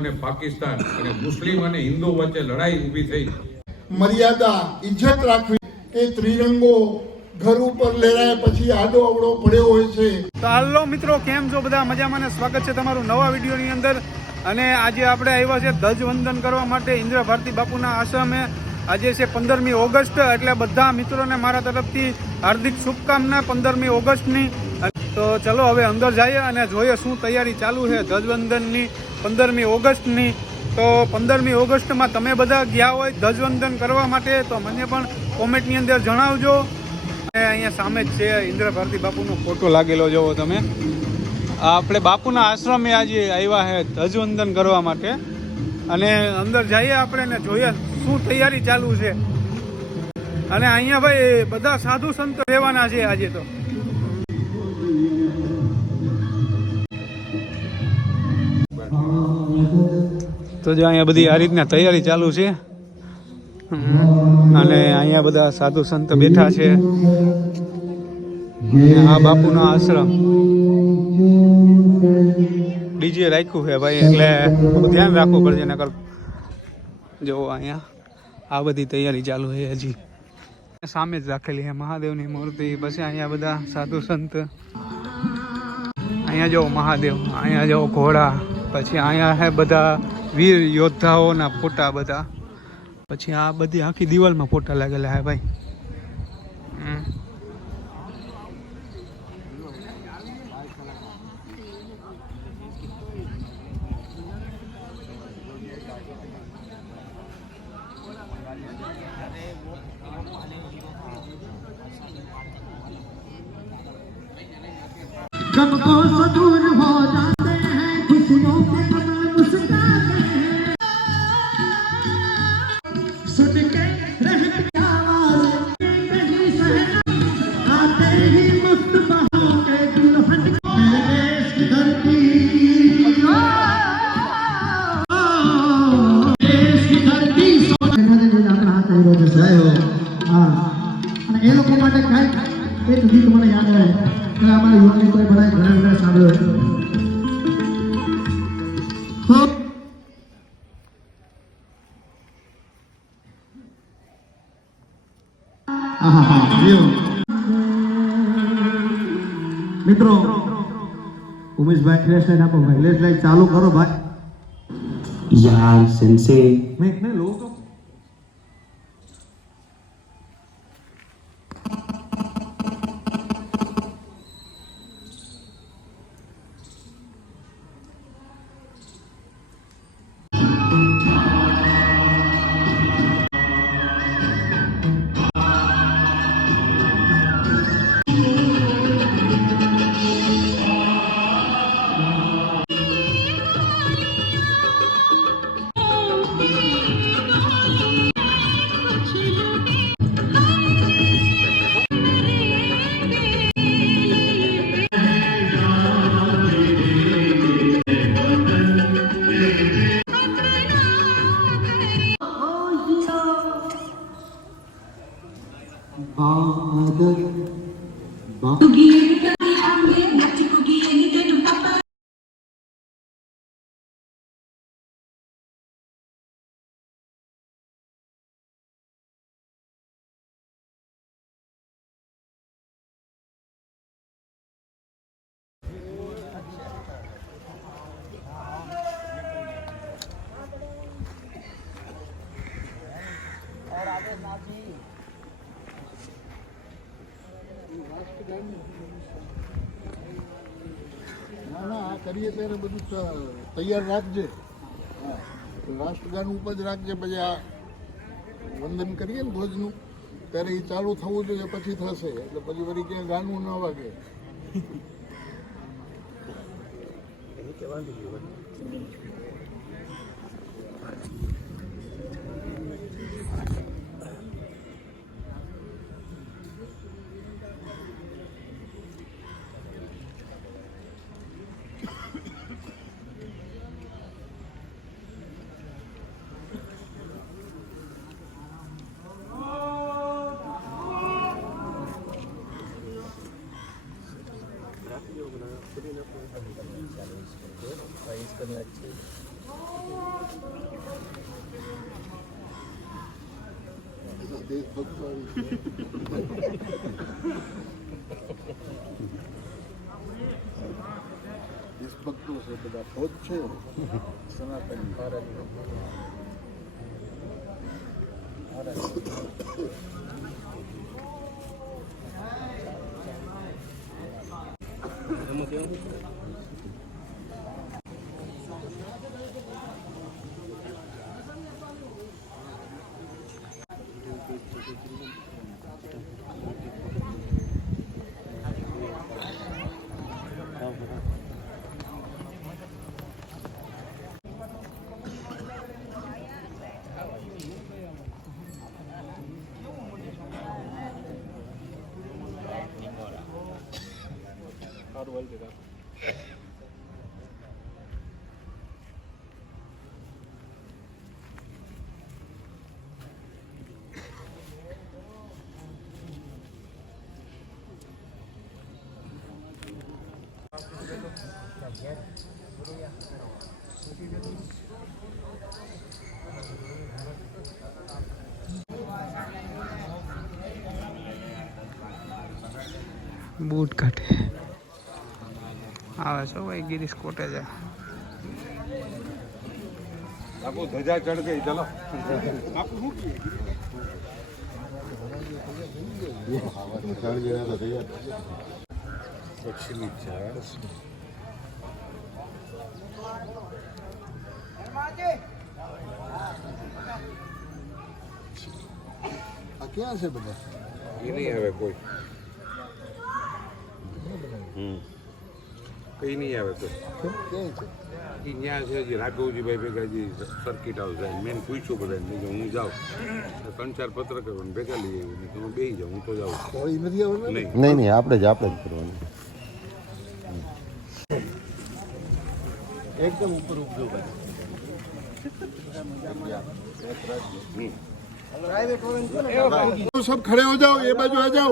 અને પાકિસ્તાન અને મુસ્લિમ અને હિન્દુ વચ્ચે લડાઈ ઊભી થઈ. મર્યાદા ઇજ્જત રાખવી. એ ત્રિરંગો ઘર ઉપર લેરાય પછી આડો અવડો પડ્યો હોય છે. તો હાલો મિત્રો કેમ છો? બધા મજામાં ને સ્વાગત છે તમારું નવા વિડીયોની અંદર. અને આજે આપણે આવ્યા છે ધ્વજવંદન કરવા માટે ઇન્દ્ર ભારતી બાપુના આશ્રમે. આજે છે પંદરમી ઓગસ્ટ એટલે બધા મિત્રોને મારા તરફથી હાર્દિક શુભકામના પંદરમી ઓગસ્ટની. તો ચલો હવે અંદર જઈએ અને જોઈએ શું તૈયારી ચાલુ છે ધ્વજવંદનની. પંદરમી ઓગસ્ટની, તો પંદરમી ઓગસ્ટમાં તમે બધા ગયા હોય ધ્વજવંદન કરવા માટે, તો મને પણ કોમેન્ટની અંદર જણાવજો. અને અહીંયા સામે જ છે ઇન્દ્ર ભારતી બાપુનો ફોટો લાગેલો જોવો તમે. આપણે બાપુના આશ્રમે આજે આવ્યા છે ધ્વજવંદન કરવા માટે. અને અંદર જઈએ આપણે ને જોઈએ શું તૈયારી ચાલુ છે. અને અહીંયા ભાઈ બધા સાધુ સંત રહેવાના છે આજે તો. તો જો અહીંયા બધી આ રીતના તૈયારી ચાલુ છે. અને અહીંયા બધા સાધુ સંત બેઠા છે. આ બાપુનો આશ્રમ. ડીજે રાખ્યું છે ભાઈ, એટલે ધ્યાન રાખવું પડશે, નકર જો અહીંયા આ બધી તૈયારી ચાલુ છે હજી. સામે જ રાખેલી છે મહાદેવની મૂર્તિ, પછી અહીંયા બધા સાધુ સંત. અહીંયા જો મહાદેવ, અહીંયા જો ઘોડા, પછી અહીંયા હે બધા વીર યોદ્ધાઓના ફોટા બધા. પછી આ બધી આખી દિવાલમાં ફોટા લાગેલા હે ભાઈ. મિત્રો ઉમેશભાઈ ફ્લેશલાઇટ આપો ભાઈ. ફ્લેશલાઇટ ચાલુ કરો ભાઈ. યાર સેન્સે. મેં લોકો Aww. ના ના, આ કરીએ ત્યારે બધું તૈયાર રાખજે. રાષ્ટ્રગાન ઉપર જ રાખજે, પછી આ વંદન કરીએ ને ધ્વજનું. ત્યારે એ ચાલુ થવું જોઈએ પછી થશે. એટલે પછી વળી ક્યાં ગાનું ન વાગે. વાંધો દેશભક્તો છે. બધા ફોજ છે સનાતન બૂટ કાઢે. આવે છો ભાઈ ગિરીશ કોટેજા ધજા ચડ ગઈ ચલો. દક્ષિણી છે. આ ક્યાં છે બધા? એ નહીં આવે કોઈ. કઈ નહીં આવે કોઈ ક્યાં છે એ ન્યા છે જે રાઘવજીભાઈ ભેગા જે સર્કિટ હાઉસ જાય મેં પૂછ્યું બધા મેં કીધું હું જાઉં તો ત્રણ ચાર પત્રકારો ભેગા લઈ આવી મેં કીધું બે જાઉં હું તો જાઉં તો એ નથી આવવાના ને? નહીં નહીં નહીં આપણે જ આપણે જ કરવાનું એકદમ ઉપર ઉપજો सब खड़े हो जाओ ये बाजू आ जाओ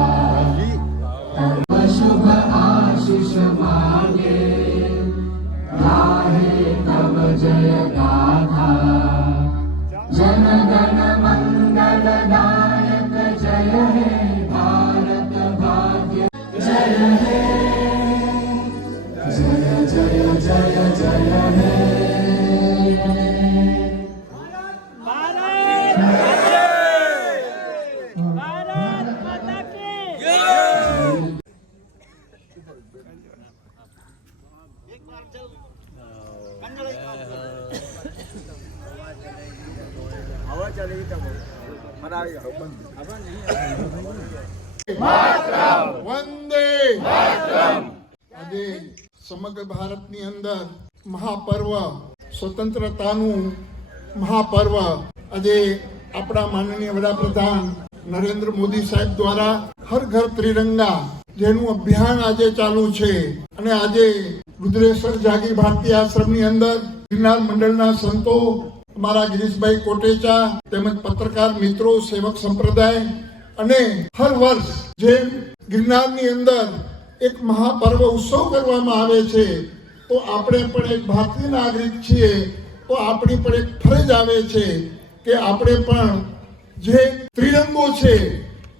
આજે સમગ્ર ભારતની અંદર મહાપર્વ, સ્વતંત્રતાનું મહાપર્વ. આજે આપણા માનનીય વડાપ્રધાન નરેન્દ્ર મોદી સાહેબ દ્વારા હર ઘર ત્રિરંગા, જેનું અભિયાન આજે ચાલુ છે. અને આજે રુદ્રેશ્વર જાગી ભારતીય આશ્રમની અંદર ગિરનાર મંડળના સંતો, અમારા ગિરીશભાઈ કોટેચા તેમજ પત્રકાર મિત્રો, સેવક સંપ્રદાય અને હર વર્ષ જેમ ગિરનારની અંદર એક મહાપર્વ ઉત્સવ કરવામાં આવે છે, તો આપણે પણ એક ભારતીય નાગરિક છીએ, તો આપણી પણ એક ફરજ આવે છે કે આપણે પણ જે ત્રિરંગો છે,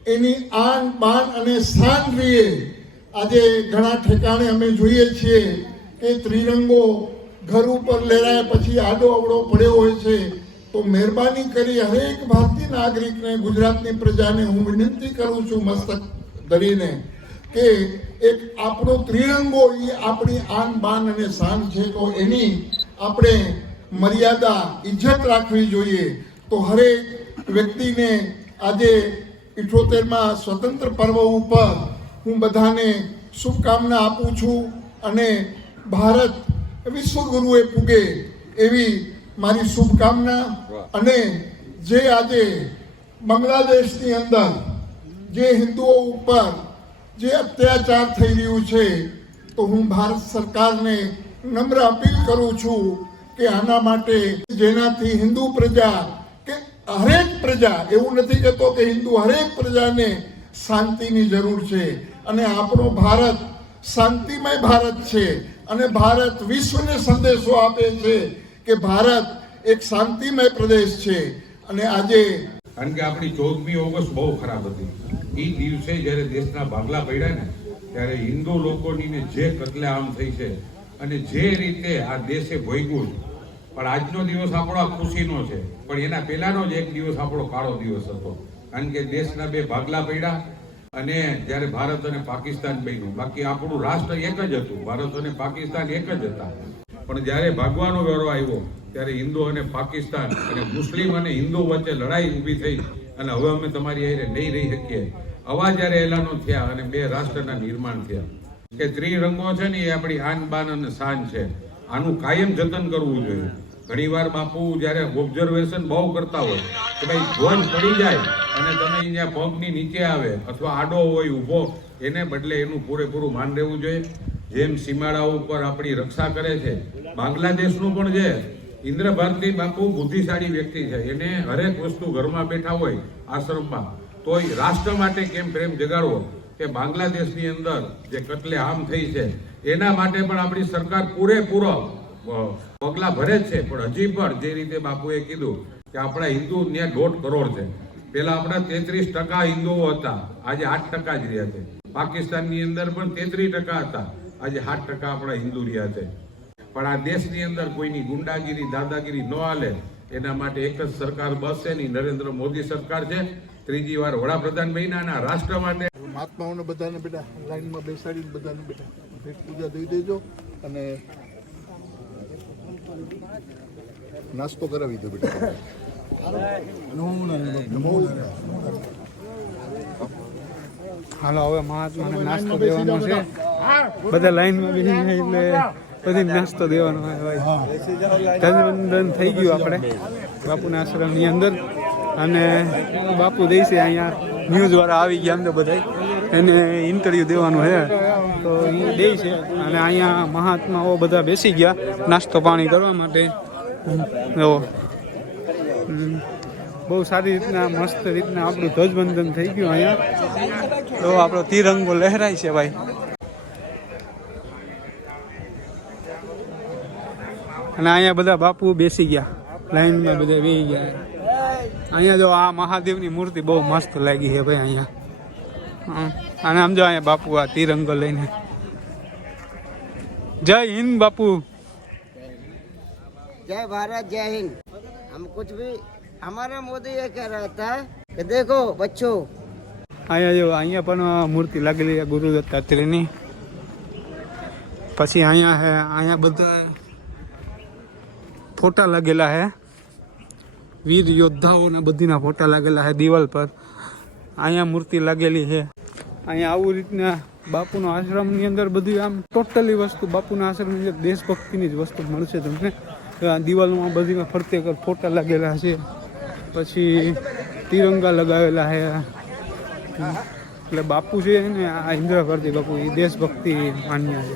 એની આન બાન અને શાન રહીએ આજે ઘણા ઠેકાણે અમે જોઈએ છીએ કે ત્રિરંગો ઘર ઉપર લહેરાય પછી આડો અવળો પડ્યો હોય છે, તો મહેરબાની કરી હરેક ભારતીય નાગરિકને, ગુજરાતની પ્રજાને હું વિનંતી કરું છું મસ્તક ધરીને કે એક આપણો ત્રિરંગો એ આપણી આન બાન અને શાન છે, તો એની આપણે મર્યાદા, ઇજ્જત રાખવી જોઈએ. તો હરેક વ્યક્તિને આજે ઇઠોતેરમાં સ્વતંત્ર પર્વ ઉપર હું બધાને શુભકામના આપું છું અને ભારત વિશ્વગુરુએ પૂગે એવી મારી શુભકામના અને જે આજે બાંગ્લાદેશની અંદર જે હિન્દુઓ ઉપર જે અત્યાચાર થઈ રહ્યું છે તો હું ભારત સરકારને નમ્ર અપીલ કરું છું કે આના માટે જેનાથી હિન્દુ પ્રજા કે હરેક પ્રજા એવું નથી કહેતો કે હિન્દુ હરેક પ્રજાને શાંતિની જરૂર છે. અને આપણો ભારત શાંતિમય ભારત છે. અને ભારત વિશ્વને સંદેશો આપે છે કે ભારત એક શાંતિમય પ્રદેશ છે. અને આજે કારણ કે આપણી ચૌદમી ઓગસ્ટ બહુ ખરાબ હતી. એ દિવસે જ્યારે દેશના ભાગલા પડ્યા ને, ત્યારે હિન્દુ લોકોની જે કતલેઆમ થઈ છે અને જે રીતે આ દેશે ભોગવું પણ આજનો દિવસ આપણો ખુશીનો છે. પણ એના પહેલાનો જ એક દિવસ આપણો કાળો દિવસ હતો. કારણ કે દેશના બે ભાગલા પડ્યા અને જ્યારે ભારત અને પાકિસ્તાન બન્યું, બાકી આપણું રાષ્ટ્ર એક જ હતું, ભારત અને પાકિસ્તાન એક જ હતા. પણ જ્યારે ભાગવાનો વેરો આવ્યો, ત્યારે હિન્દુ અને પાકિસ્તાન અને મુસ્લિમ અને હિન્દુ વચ્ચે લડાઈ ઊભી થઈ અને હવે અમે તમારી હારે નહીં રહી શકીએ. આવા જ્યારે એલાનો થયા અને બે રાષ્ટ્રના નિર્માણ થયા. કે ત્રિરંગો છે ને, એ આપણી આન બાન અને શાન છે. આનું કાયમ જતન કરવું જોઈએ. ઘણીવાર બાપુ જ્યારે ઓબ્ઝર્વેશન બહુ કરતા હોય કે ભાઈ ધ્વજ પડી જાય અને તમે અહીંયા પગની નીચે આવે અથવા આડો હોય ઊભો, એને બદલે એનું પૂરેપૂરું માન રહેવું જોઈએ. જેમ સીમાડા ઉપર આપણી રક્ષા કરે છે, બાંગ્લાદેશનું પણ છે. ઇન્દ્ર ભારતી બાપુ બુદ્ધિશાળી વ્યક્તિ છે. એને હરેક વસ્તુ ઘરમાં બેઠા હોય આશ્રમમાં, તોય રાષ્ટ્ર માટે કેમ પ્રેમ જગાડવો? કે બાંગ્લાદેશની અંદર જે કતલે આમ થઈ છે, એના માટે પણ આપણી સરકાર પૂરેપૂરો પગલાં ભરે છે, પણ હજી પણ જે રીતે બાપુએ કીધું કે આપણા હિન્દુ ત્યાં દોઢ કરોડ છે. પેલા આપણા તેત્રીસ ટકા હિન્દુઓ હતા, આજે આઠ ટકા જ રહ્યા છે. પાકિસ્તાનની અંદર પણ તેત્રીસ ટકા હતા, આજે સાત ટકા આપણા હિન્દુ રહ્યા છે. પણ આ દેશની અંદર કોઈની ગુંડાગીરી, દાદાગીરી ન હાલે, એના માટે એક જ સરકાર બસ છે ની નરેન્દ્ર મોદી સરકાર છે. ત્રીજી વાર વડાપ્રધાન બન્યા રાષ્ટ્ર માટે મહાત્માઓને બધાને બેટા લાઈનમાં બેસાડીને બધાને બેટા પૂજા દઈ દેજો અને નાસ્તો કરાવી દો બેટા. હાલો હવે મહાત્માને નાસ્તો દેવાનો છે. બધા લાઈનમાં બેસીને એટલે બધી નાસ્તો દેવાનો હોય ધનવંદન થઈ ગયું આપણે. બાપુના આશ્રમની અંદર. અને બાપુ દેશે અહીંયા ન્યૂઝ વાળા આવી ગયા અંદર બધા એને ઇન્ટરવ્યુ દેવાનું છે. તો એ દે છે. અને અહીંયા મહાત્માઓ બધા બેસી ગયા નાસ્તો પાણી કરવા માટે. એવો બહુ સારી રીતના, મસ્ત રીતના આપણું ધ્વજબંધન થઈ ગયું અહીંયા. તો આપણો તિરંગો લહેરાય છે ભાઈ. અને અહીંયા બધા બાપુ બેસી ગયા. લાઈનમાં બધા બેસી ગયા. અહીંયા જો આ મહાદેવની મૂર્તિ બહુ મસ્ત લાગી છે ભાઈ અહીંયા. અને આમ જો અહીંયા બાપુ આ તિરંગો લઈને જય હિન્દ બાપુ जय भारत जय हिंद हम कुछ भी हमारा मोदी ये कह रहा था कि देखो बच्चों અહીંયા જો અહીંયા પણ મૂર્તિ લાગેલી છે ગુરુ દત્તાત્રેયની પછી અહીંયા હે અહીંયા બધા ફોટા લાગેલા હે વીર યોદ્ધાઓના બધીના ફોટા લાગેલા છે દિવાલ પર અહીંયા મૂર્તિ લાગેલી છે અહીંયા આવું રીતના બાપુનો આશ્રમની અંદર બધું આમ ટોટલી વસ્તુ, બાપુના આશ્રમની અંદર દેશભક્તિની જ વસ્તુ મળશે તમને. આ દિવાલમાં બધીમાં ફરતે કર ફોટા લાગેલા છે. પછી તિરંગા લગાવેલા છે. એટલે બાપુ છે ને આ ઇન્દિરા ભારતી બાપુ, એ દેશભક્તિ માન્ય છે.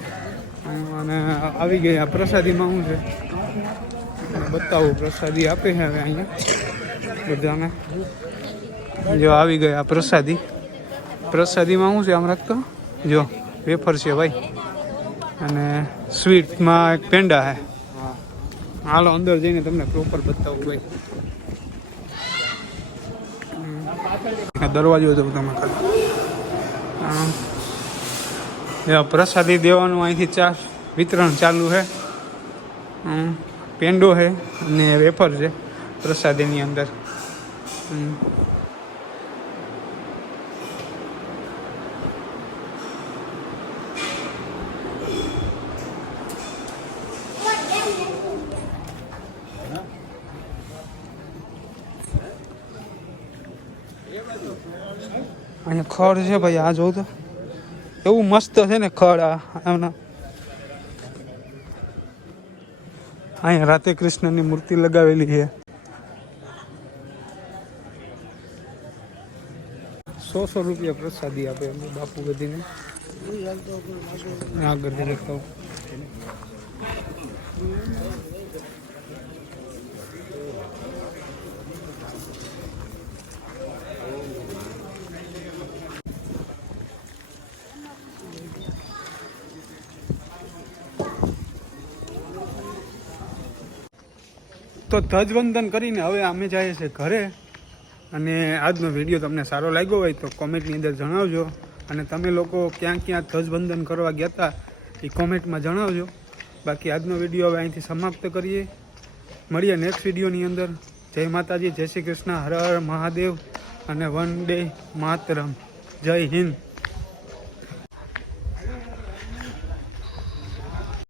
અને આવી ગયા પ્રસાદીમાં શું છે? બતાવું, પ્રસાદી આપે છે હવે અહીંયા બધાને? જો આવી ગયા પ્રસાદી. પ્રસાદીમાં શું છે આમ રાખતો જો, વેફર છે ભાઈ. અને સ્વીટમાં એક પેંડા છે હાલો, અંદર જઈને તમને પ્રોપર બતાવું ભાઈ. દરવાજો જો તમે ખાલી. પ્રસાદી દેવાનું અહીંથી ચા વિતરણ ચાલુ છે. પેંડો છે અને વેફર છે પ્રસાદીની અંદર. ખડ છે ભાઈ આ જોઉં તો. એવું મસ્ત છે ને ખડ આ એમના. અહીંયા રાતે કૃષ્ણની મૂર્તિ લગાવેલી છે. સો સો રૂપિયા પ્રસાદી આપે એમ બાપુ બધીને આગળથી દેખાવ તો ધ્વજવંદન કરીને હવે અમે જઈએ છીએ ઘરે. અને આજનો વીડિયો તમને સારો લાગ્યો હોય તો કોમેન્ટની અંદર જણાવજો. અને તમે લોકો ક્યાં ક્યાં ધ્વજવંદન કરવા ગયા હતા એ કોમેન્ટમાં જણાવજો. બાકી આજનો વીડિયો હવે અહીંથી સમાપ્ત કરીએ. મળીએ નેક્સ્ટ વિડીયોની અંદર. જય માતાજી, જય શ્રી કૃષ્ણ, હર હર મહાદેવ અને વન ડે માતરમ. જય હિન્દ.